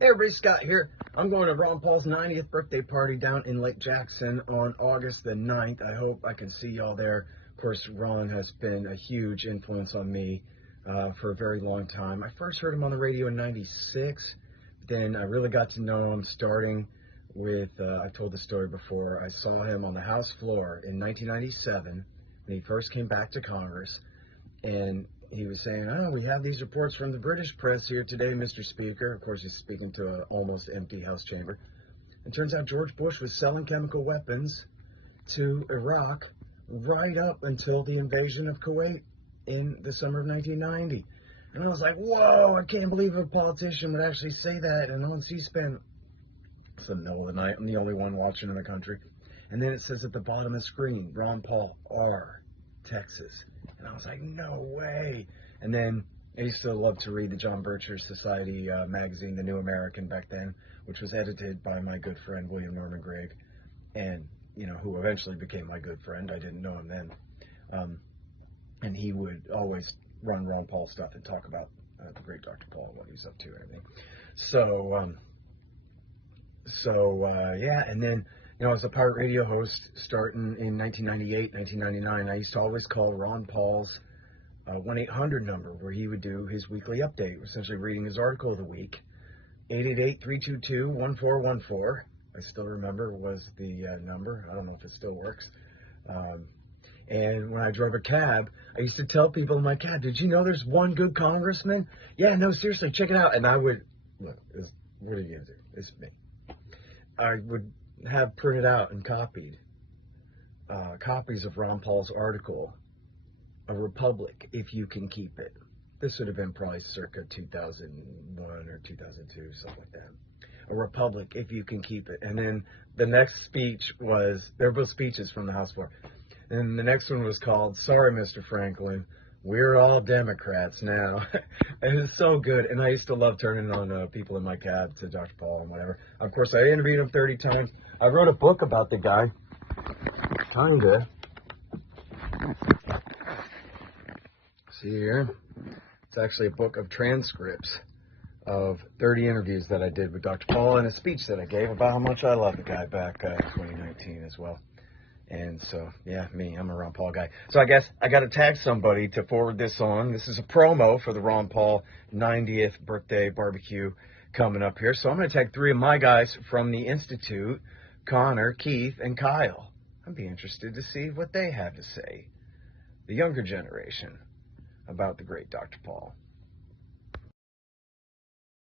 Hey everybody, Scott here. I'm going to Ron Paul's 90th birthday party down in Lake Jackson on August the 9th. I hope I can see y'all there. Of course, Ron has been a huge influence on me for a very long time. I first heard him on the radio in '96. Then I really got to know him starting with, I've told the story before, I saw him on the House floor in 1997 when he first came back to Congress. And he was saying, oh, we have these reports from the British press here today, Mr. Speaker. Of course, he's speaking to an almost empty House chamber. It turns out George Bush was selling chemical weapons to Iraq right up until the invasion of Kuwait in the summer of 1990. And I was like, whoa, I can't believe a politician would actually say that. And on C-SPAN, it's the middle of the night, I'm the only one watching in the country. And then it says at the bottom of the screen, Ron Paul, R, Texas. And I was like, no way. And then I used to love to read the John Bircher Society magazine, The New American, back then, which was edited by my good friend, William Norman Grigg, and, you know, who eventually became my good friend. I didn't know him then. And he would always run Ron Paul stuff and talk about the great Dr. Paul, what he's up to and everything. Yeah, and then, you know, as a pirate radio host starting in 1998, 1999, I used to always call Ron Paul's 1-800 number where he would do his weekly update, essentially reading his article of the week. 888-322-1414. I still remember was the number. I don't know if it still works. And when I drove a cab, I used to tell people in my cab, did you know there's one good congressman? Yeah, no, seriously, check it out. And I would, look, what are you going to do? It's me. I would have printed out and copied copies of Ron Paul's article, A Republic, If You Can Keep It. This would have been probably circa 2001 or 2002, something like that. A Republic, If You Can Keep It. And then the next speech was, they're both speeches from the House floor. And the next one was called, Sorry, Mr. Franklin, We're All Democrats Now. It was so good. And I used to love turning on people in my cab to Dr. Paul and whatever. Of course, I interviewed him 30 times. I wrote a book about the guy. Kinda. See here? It's actually a book of transcripts of 30 interviews that I did with Dr. Paul and a speech that I gave about how much I love the guy back in 2019 as well. And so, yeah, I'm a Ron Paul guy. So I guess I got to tag somebody to forward this on. This is a promo for the Ron Paul 90th birthday barbecue coming up here. So I'm going to tag 3 of my guys from the Institute, Connor, Keith, and Kyle. I'd be interested to see what they have to say, the younger generation, about the great Dr. Paul.